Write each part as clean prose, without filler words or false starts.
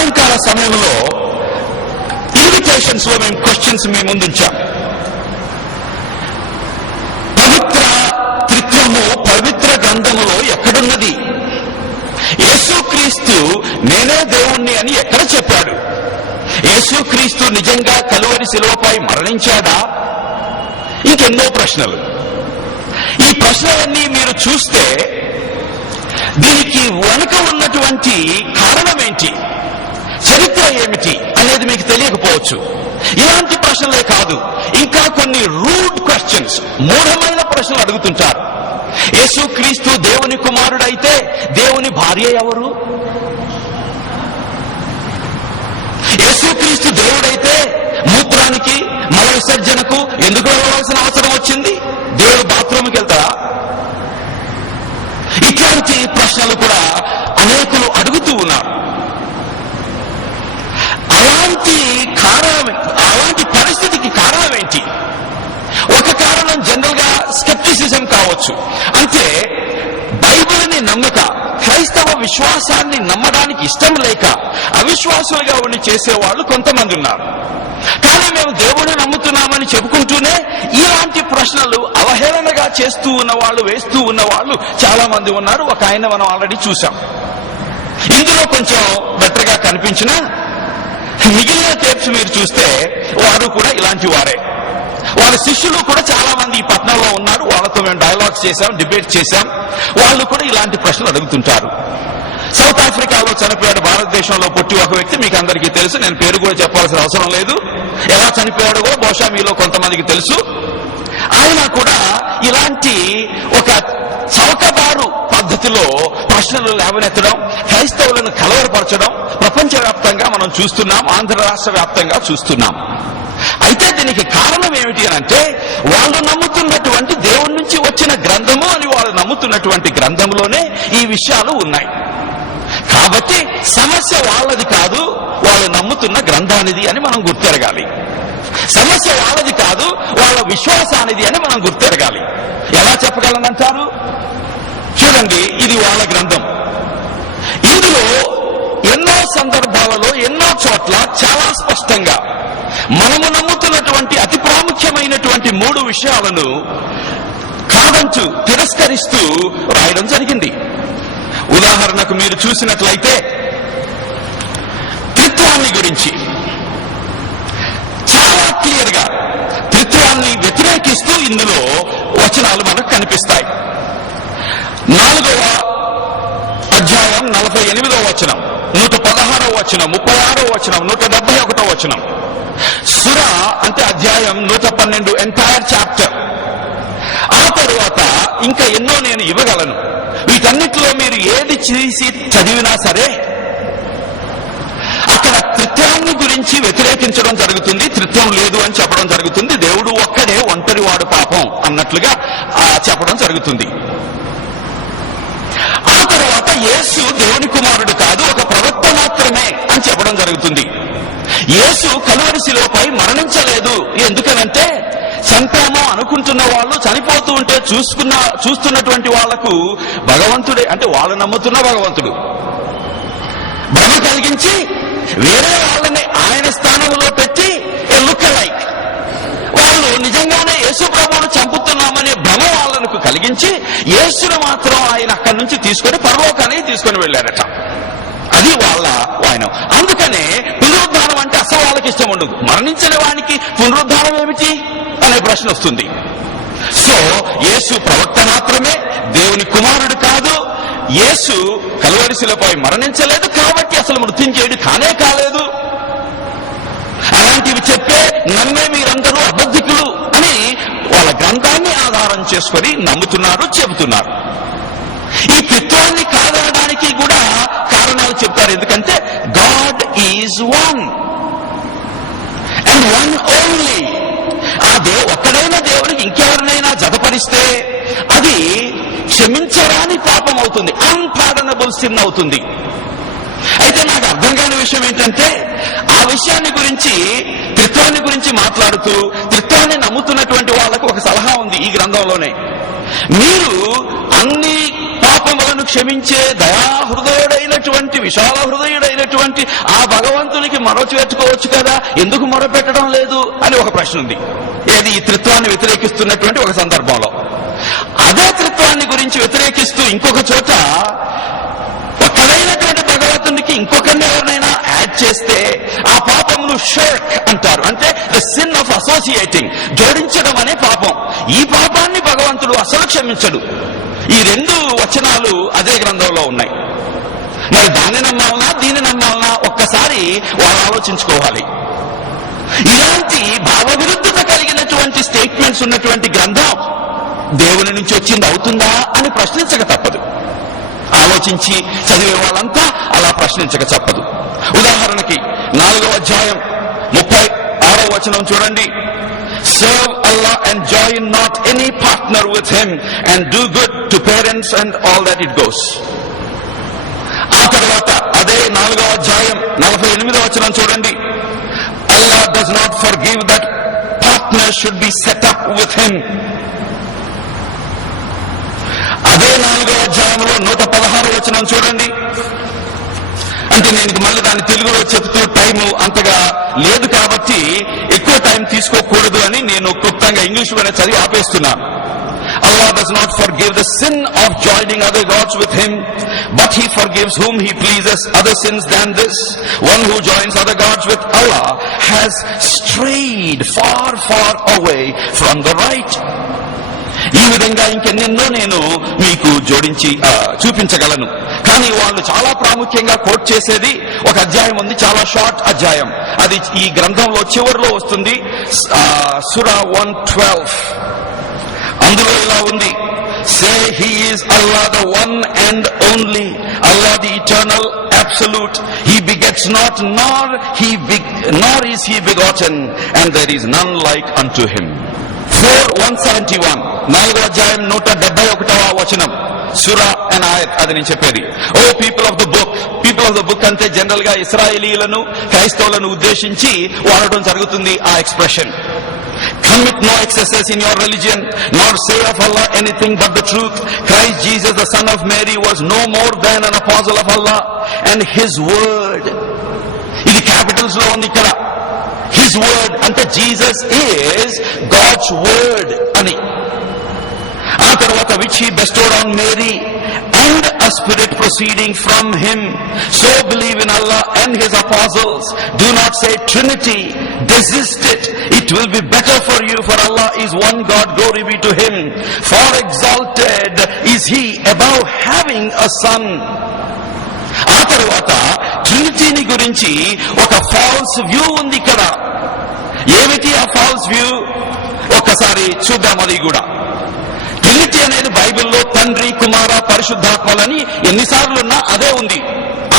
సాయంకాల సమయంలో ఇన్విటేషన్స్ లో మేము క్వశ్చన్స్ మీ ముందుంచాం. పవిత్ర త్రిత్వము పవిత్ర గ్రంథములో ఎక్కడున్నది? యేసుక్రీస్తు నేనే దేవుణ్ణి అని ఎక్కడ చెప్పాడు? యేసుక్రీస్తు నిజంగా కలువరి శిలువపై మరణించాడా? ఇంకెన్నో ప్రశ్నలు. ఈ ప్రశ్నలన్నీ మీరు చూస్తే దీనికి వెనుక ఉన్నటువంటి కారణమేంటి, చరిత్ర ఏమిటి అనేది మీకు తెలియకపోవచ్చు. ఇలాంటి ప్రశ్నలే కాదు, ఇంకా కొన్ని రూట్ క్వశ్చన్స్, మూఢమైన ప్రశ్నలు అడుగుతుంటారు. యేసుక్రీస్తు దేవుని కుమారుడైతే దేవుని భార్య ఎవరు? యేసుక్రీస్తు దేవుడైతే మూత్రానికి మల విసర్జనకు ఎందుకు వెళ్ళవలసిన అవసరం వచ్చింది? దేవుడు బాత్రూమ్కి వెళ్తారా? ఇట్లాంటి ప్రశ్నలు కూడా అనేకులు అడుగుతూ ఉన్నారు. అలాంటి పరిస్థితికి కారణం ఏంటి? ఒక కారణం జనరల్ గా స్కెప్టిసిజం కావచ్చు. అంటే బైబిల్ని నమ్మక, క్రైస్తవ విశ్వాసాన్ని నమ్మడానికి ఇష్టం లేక అవిశ్వాసులుగా ఉండి చేసేవాళ్ళు కొంతమంది ఉన్నారు. కానీ మేము దేవుడిని నమ్ముతున్నామని చెప్పుకుంటూనే ఇలాంటి ప్రశ్నలు అవహేళనగా చేస్తూ ఉన్నవాళ్ళు, వేస్తూ ఉన్నవాళ్ళు చాలా మంది ఉన్నారు. ఒక ఆయన మనం ఆల్రెడీ చూసాం. ఇందులో కొంచెం బెటర్ గా కనిపించిన మిగిలిన టేప్స్ మీరు చూస్తే వారు కూడా ఇలాంటి వారే. వాళ్ళ శిష్యులు కూడా చాలా మంది ఈ పట్టణంలో ఉన్నారు. వాళ్ళతో మేము డైలాగ్స్ చేశాం, డిబేట్ చేశాం. వాళ్ళు కూడా ఇలాంటి ప్రశ్నలు అడుగుతుంటారు. సౌత్ ఆఫ్రికాలో చనిపోయాడు భారతదేశంలో పుట్టి ఒక వ్యక్తి, మీకు అందరికీ తెలుసు. నేను పేరు కూడా చెప్పాల్సిన అవసరం లేదు. ఎలా చనిపోయాడో బహుశా మీలో కొంతమందికి తెలుసు. ఆయన కూడా ఇలాంటి ఒక చౌకబారు పద్ధతిలో ప్రశ్నలు లేవనెత్తడం, క్రైస్తవులను కలవరపరచడం ప్రపంచవ్యాప్తంగా మనం చూస్తున్నాం, ఆంధ్ర రాష్ట్ర వ్యాప్తంగా చూస్తున్నాం. అయితే దీనికి కారణం ఏమిటి అంటే వాళ్ళు నమ్ముతున్నటువంటి దేవుడి నుంచి వచ్చిన గ్రంథము అని వాళ్ళు నమ్ముతున్నటువంటి గ్రంథంలోనే ఈ విషయాలు ఉన్నాయి. కాబట్టి సమస్య వాళ్ళది కాదు, వాళ్ళు నమ్ముతున్న గ్రంథానిది అని మనం గుర్తెరగాలి. సమస్య వాళ్ళది కాదు, వాళ్ళ విశ్వాసానిది అని మనం గుర్తెరగాలి. ఎలా చెప్పగలనంటారు? చూడండి, ఇది వాళ్ళ గ్రంథం. ఇందులో ఎన్నో సందర్భాలలో, ఎన్నో చోట్ల చాలా స్పష్టంగా మనము నమ్ముతున్నటువంటి అతి ప్రాముఖ్యమైనటువంటి 3 విషయాలను కాదంటూ, తిరస్కరిస్తూ రాయడం జరిగింది. ఉదాహరణకు మీరు చూసినట్లయితే త్రిత్వాన్ని గురించి చాలా క్లియర్ గా త్రిత్వాన్ని వ్యతిరేకిస్తూ ఇందులో వచనాలు మనకు కనిపిస్తాయి. 4వ అధ్యాయం 48వ వచనం, 116వ వచనం, 36వ వచనం, 171వ వచనం. సుర అంటే అధ్యాయం 112, ఎంటైర్ చాప్టర్. ఆ తరువాత ఇంకా ఎన్నో నేను ఇవ్వగలను. వీటన్నిటిలో మీరు ఏది చేసి చదివినా సరే అక్కడ త్రిత్వాన్ని గురించి వ్యతిరేకించడం జరుగుతుంది, త్రిత్వం లేదు అని చెప్పడం జరుగుతుంది. దేవుడు ఒక్కడే ఒంటరి వాడు పాపం అన్నట్లుగా చెప్పడం జరుగుతుంది. ఆ తర్వాత యేసు దేవుని కుమారుడు కాదు, ఒక ప్రవక్త మాత్రమే అని చెప్పడం జరుగుతుంది. యేసు కలువరి శిలువపై మరణించలేదు. ఎందుకనంటే చంపామో అనుకుంటున్న వాళ్ళు, చనిపోతూ ఉంటే చూస్తున్నటువంటి వాళ్లకు భగవంతుడే, అంటే వాళ్ళు నమ్ముతున్న భగవంతుడు భ్రమ కలిగించి వేరే వాళ్ళని ఆయన స్థానంలో పెట్టి లుక్ లైక్ వాళ్ళు నిజంగానే యేసు ప్రభువును చంపుతున్నామనే భ్రమ వాళ్ళకు కలిగించి యేసును మాత్రం ఆయన అక్కడి నుంచి తీసుకొని పరలోకానికి తీసుకొని వెళ్ళారట. అది వాళ్ళ వాయనం. అందుకనే పునరుద్ధానం అంటే అసలు వాళ్ళకి ఇష్టం ఉండదు. మరణించిన వానికి పునరుద్ధానం ఏమిటి అనే ప్రశ్న వస్తుంది. సో యేసు ప్రవక్త మాత్రమే, దేవుని కుమారుడు కాదు. యేసు కలువరి శిలువపై మరణించలేదు, కాబట్టి అసలు మృత్యుంజయుడు కానే కాలేదు. అలాంటివి చెప్పే నమ్మే మీరందరూ అబద్ధికులు అని వాళ్ళ గ్రంథాన్ని ఆధారం చేసుకొని నమ్ముతున్నారు, చెబుతున్నారు. ఈ త్రిత్వాన్ని కాదనడానికి కూడా కారణాలు చెప్తారు. ఎందుకంటే God is one and one only. ఆ ఒక్కడైన దేవుడికి ఇంకెవరినైనా జతపరిస్తే అది క్షమించరాని పాపం అవుతుంది, అన్పార్డనబుల్ సిన్ అవుతుంది. అయితే నాకు అర్థం కాని విషయం ఏంటంటే ఆ విషయాన్ని గురించి, త్రిత్వాన్ని గురించి మాట్లాడుతూ త్రిత్వాన్ని నమ్ముతున్నటువంటి వాళ్లకు ఒక సలహా ఉంది ఈ గ్రంథంలోనే. మీరు అన్ని పాపములను క్షమించే దయాహృదయుడైనటువంటి విశాల హృదయుడైనటువంటి ఆ భగవంతునికి మొరపెట్టుకోవచ్చు కదా, ఎందుకు మొరపెట్టడం లేదు అని ఒక ప్రశ్న ఉంది. ఏది ఈ త్రిత్వాన్ని వ్యతిరేకిస్తున్నటువంటి ఒక సందర్భంలో. అదే త్రిత్వాన్ని గురించి వ్యతిరేకిస్తూ ఇంకొక చోట ఒక్కడైనటువంటి భగవంతునికి ఇంకొకరిని ఎవరినైనా యాడ్ చేస్తే ఆ పాపమును షర్క్ అంటారు. అంటే ద సిన్ ఆఫ్ అసోసియేటింగ్, జోడించడం అనే పాపం. ఈ పాపాన్ని భగవంతుడు అసలు క్షమించడు. ఈ రెండు వచనాలు అదే గ్రంథంలో ఉన్నాయి. మరి దాన్ని నమ్మాలనా దీన్ని నమ్మాలనా ఒక్కసారి వాళ్ళు ఆలోచించుకోవాలి. ఇలాంటి భావవిరుద్ధత కలిగినటువంటి స్టేట్మెంట్స్ ఉన్నటువంటి గ్రంథం దేవుని నుంచి వచ్చింది అవుతుందా అని ప్రశ్నించక తప్పదు. ఆలోచించి చదివే వాళ్ళంతా అలా ప్రశ్నించక తప్పదు. ఉదాహరణకి 4వ అధ్యాయం 36వ వచనం చూడండి. Serve Allah and join not any partner with him and do good to parents and all that it goes. ఆ తర్వాత అదే 4వ అధ్యాయం 48వ వచనం చూడండి. Allah does not forgive that partners should be set up with him. అదే 4వ అధ్యాయంలో 116వ వచనం చూడండి. అంటే నేను మళ్ళీ దాన్ని తెలుగులో చెప్తూ టైము అంతగా లేదు కాబట్టి ఎక్కువ టైం తీసుకోకూడదు అని నేను క్లుప్తంగా ఇంగ్లీష్లోనే చదివి ఆపేస్తున్నాను. Allah does not forgive the sin of joining other gods with him, but he forgives whom he pleases other sins than this. One who joins other gods with Allah has strayed far, far away from the right. ఈ విధంగా ఇంకెన్నెన్నో నేను మీకు జోడించి చూపించగలను. కానీ వాళ్ళు చాలా ప్రాముఖ్యంగా కోట్ చేసేది ఒక అధ్యాయం ఉంది, చాలా షార్ట్ అధ్యాయం. అది ఈ గ్రంథంలో చివరిలో వస్తుంది, సూరా 112. అందులో ఇలా ఉంది. Say he is Allah the one and only, Allah the eternal absolute. He begets not, nor is he begotten, and there is none like unto him. 4:171 4వ అధ్యాయం 171వ వచనం, సూరా అండ్ ఆయత్. అది నేను చెప్పేది. ఓ people of the book. People of the book అంటే general గా ఇశ్రాయేలీయులను క్రైస్తవులను ఉద్దేశించి వాడడం జరుగుతుంది ఆ expression. Commit no excesses in your religion, nor say of Allah anything but the truth. Christ Jesus, the son of Mary, was no more than an apostle of Allah, and his word. ఇది Capitals లో ఉంది ఇక్కడ. His word అంటే Jesus is God's word అని. ఆ తర్వాత which he bestowed on Mary and a spirit proceeding from him. So believe in Allah and his apostles. Do not say Trinity. Desist it. It will be better for you, for Allah is one God. Glory be to him. For exalted is he above having a son. ఆ తర్వాత ట్రినిటీని గురించి ఒక falls view ఉంది ఇక్కడ. ఏమిటి ఆ falls view? ఒక్కసారి చూద్దాం. అది కూడా ట్రినిటీ అనేది బైబిల్లో తండ్రి, కుమార, పరిశుద్ధాత్మలని ఎన్నిసార్లు ఉన్నా అదే ఉంది,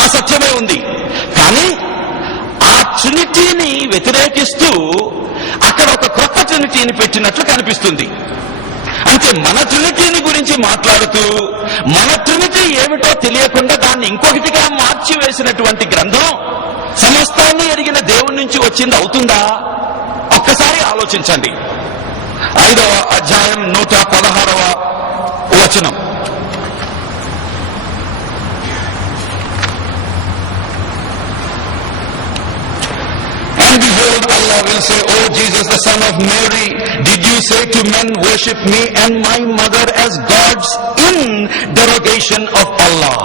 ఆ సత్యమే ఉంది. కానీ ఆ ట్రినిటీని వ్యతిరేకిస్తూ అక్కడ ఒక కొత్త ట్రినిటీని పెట్టినట్లు కనిపిస్తుంది. అంటే మన ట్రినిటీని గురించి మాట్లాడుతూ మన ట్రినిటీ ఏమిటో తెలియకుండా దాన్ని ఇంకొకటిగా మార్చి వేసినటువంటి గ్రంథం సమస్తాన్ని ఎరిగిన దేవుడి నుంచి వచ్చింది అవుతుందా? ఒక్కసారి ఆలోచించండి. 5వ అధ్యాయం 116వ వచనం. And behold, Allah will say, O Jesus, the son of Mary, did you say to men, worship me and my mother as gods in derogation of Allah?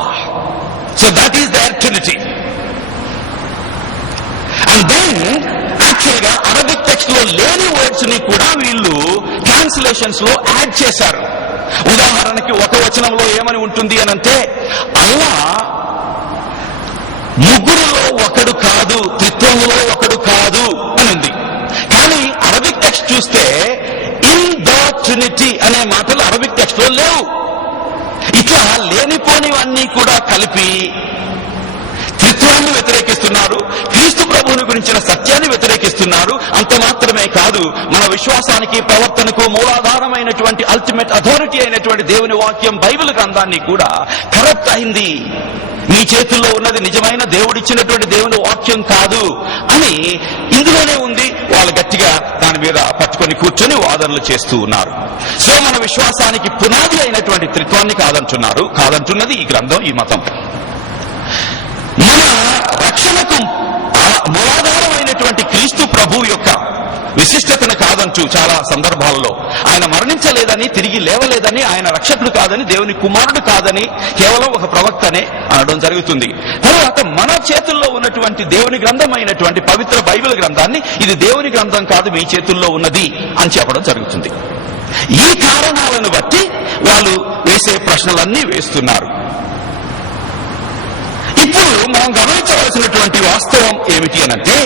So that is their Trinity. And then యాక్చువల్గా Arabic text లో లేని words ని కూడా వీళ్ళు translations లో add చేశారు. ఉదాహరణకి ఒక వచనంలో ఏమని ఉంటుంది అనంటే, అల్లా ముగ్గురులో ఒకడు కాదు, త్రిత్వంలో ఒకడు కాదు అని ఉంది. కానీ అరబిక్ టెక్స్ట్ చూస్తే ఇన్ ద ట్రినిటీ అనే మాటలు అరబిక్ టెక్స్ట్ లో లేవు. ఇట్లా లేనిపోనివన్నీ కూడా కలిపి త్రిత్వాన్ని వ్యతిరేకిస్తున్నారు, క్రీస్తు ప్రభువుని గురించిన సత్యాన్ని వ్యతిరేకిస్తున్నారు. అంత మాత్రమే కాదు, మన విశ్వాసానికి, ప్రవర్తనకు మూలాధారమైనటువంటి అల్టిమేట్ అథారిటీ అయినటువంటి దేవుని వాక్యం బైబిల్ గ్రంథాన్ని కూడా కరప్ట్ అయింది. మీ చేతుల్లో ఉన్నది నిజమైన దేవుడిచ్చినటువంటి దేవుని వాక్యం కాదు అని ఇందులోనే ఉంది. వాళ్ళు గట్టిగా దాని మీద పట్టుకొని పట్టుకొని కూర్చొని వాదనలు చేస్తూ ఉన్నారు. సో మన విశ్వాసానికి పునాది అయినటువంటి త్రిత్వాన్ని కాదంటున్నది ఈ గ్రంథం, ఈ మతం. మన రక్షణకు మూలాధారమైనటువంటి క్రీస్తు ప్రభు యొక్క విశిష్టతను కాదంటూ చాలా సందర్భాల్లో ఆయన మరణించలేదని, తిరిగి లేవలేదని, ఆయన రక్షకుడు కాదని, దేవుని కుమారుడు కాదని, కేవలం ఒక ప్రవక్తనే అనడం జరుగుతుంది. తర్వాత మన చేతుల్లో ఉన్నటువంటి దేవుని గ్రంథం అయినటువంటి పవిత్ర బైబిల్ గ్రంథాన్ని ఇది దేవుని గ్రంథం కాదు, మీ చేతుల్లో ఉన్నది అని చెప్పడం జరుగుతుంది. ఈ కారణాలను బట్టి వాళ్ళు వేసే ప్రశ్నలన్నీ వేస్తున్నారు. ఇప్పుడు మనం గమనించవలసినటువంటి వాస్తవం ఏమిటి అనంటే,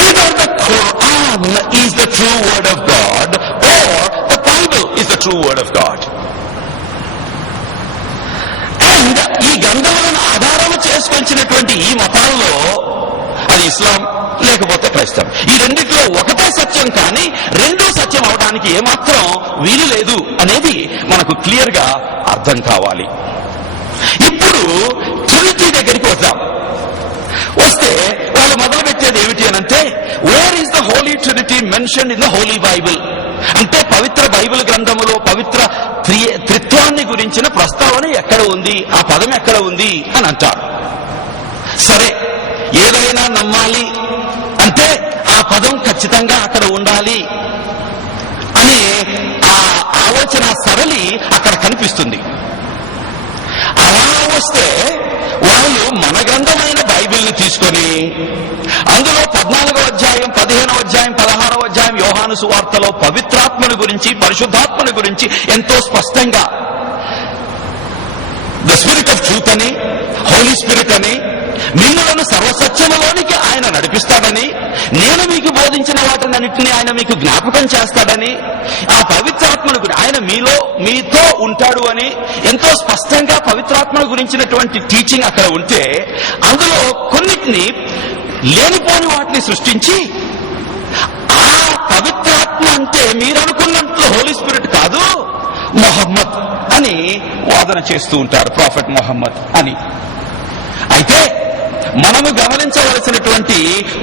either the Quran is the true word of God or the Bible is the true word of God. And ఈ గ్రంథాలను ఆధారం చేసుకొచ్చినటువంటి ఈ మతాల్లో అది ఇస్లాం లేకపోతే క్రైస్తవం, ఈ రెండిట్లో ఒకటే సత్యం, కానీ రెండూ సత్యం అవడానికి ఏమాత్రం వీలు లేదు అనేది మనకు క్లియర్ గా అర్థం కావాలి. ఇప్పుడు ట్రినిటీ దగ్గరికి వస్తే వాళ్ళు మొదలు పెట్టేది ఏమిటి అనంటే, where is the holy trinity mentioned in the holy Bible, అంటే పవిత్ర బైబిల్ గ్రంథములో పవిత్ర త్రిత్వాన్ని గురించిన ప్రస్తావన ఎక్కడ ఉంది, ఆ పదం ఎక్కడ ఉంది అని అంటారు. సరే, ఏదైనా నమ్మాలి అంటే ఆ పదం ఖచ్చితంగా అక్కడ ఉండాలి అనే ఆ ఆలోచన సరళి అక్కడ కనిపిస్తుంది. అలా వస్తే వాళ్ళు మన గ్రంథమైన బైబిల్ని తీసుకొని అందులో 14వ అధ్యాయం, 15వ అధ్యాయం, 16వ అధ్యాయం యోహాను సువార్తలో పవిత్రాత్మని గురించి, పరిశుద్ధాత్మని గురించి ఎంతో స్పష్టంగా ద స్పిరిట్ ఆఫ్ ట్రూత్ అని, హోలీ స్పిరిట్ అని, మిమ్మలను సర్వసత్యములోనికి ఆయన నడిపిస్తాడని, నేను మీకు బోధించిన వాటినన్నింటినీ ఆయన మీకు జ్ఞాపకం చేస్తాడని, ఆ పవిత్రాత్మను ఆయన మీతో ఉంటాడు అని ఎంతో స్పష్టంగా పవిత్రాత్మను గురించినటువంటి టీచింగ్ అక్కడ ఉంటే, అందులో కొన్నిటిని లేనిపోని వాటిని సృష్టించి ఆ పవిత్రాత్మ అంటే మీరు అనుకున్నట్లు హోలీ స్పిరిట్ కాదు, మొహమ్మద్ అని వాదన చేస్తూ ఉంటారు, ప్రాఫెట్ మొహమ్మద్ అని. అయితే మనము గమనించవలసినటువంటి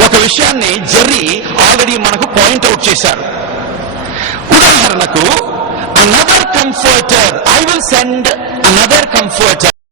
ఒక విషయాన్ని జెర్రీ ఆల్రెడీ మనకు పాయింట్అవుట్ చేశారు. ఉదాహరణకు, another comforter, I will send another comforter.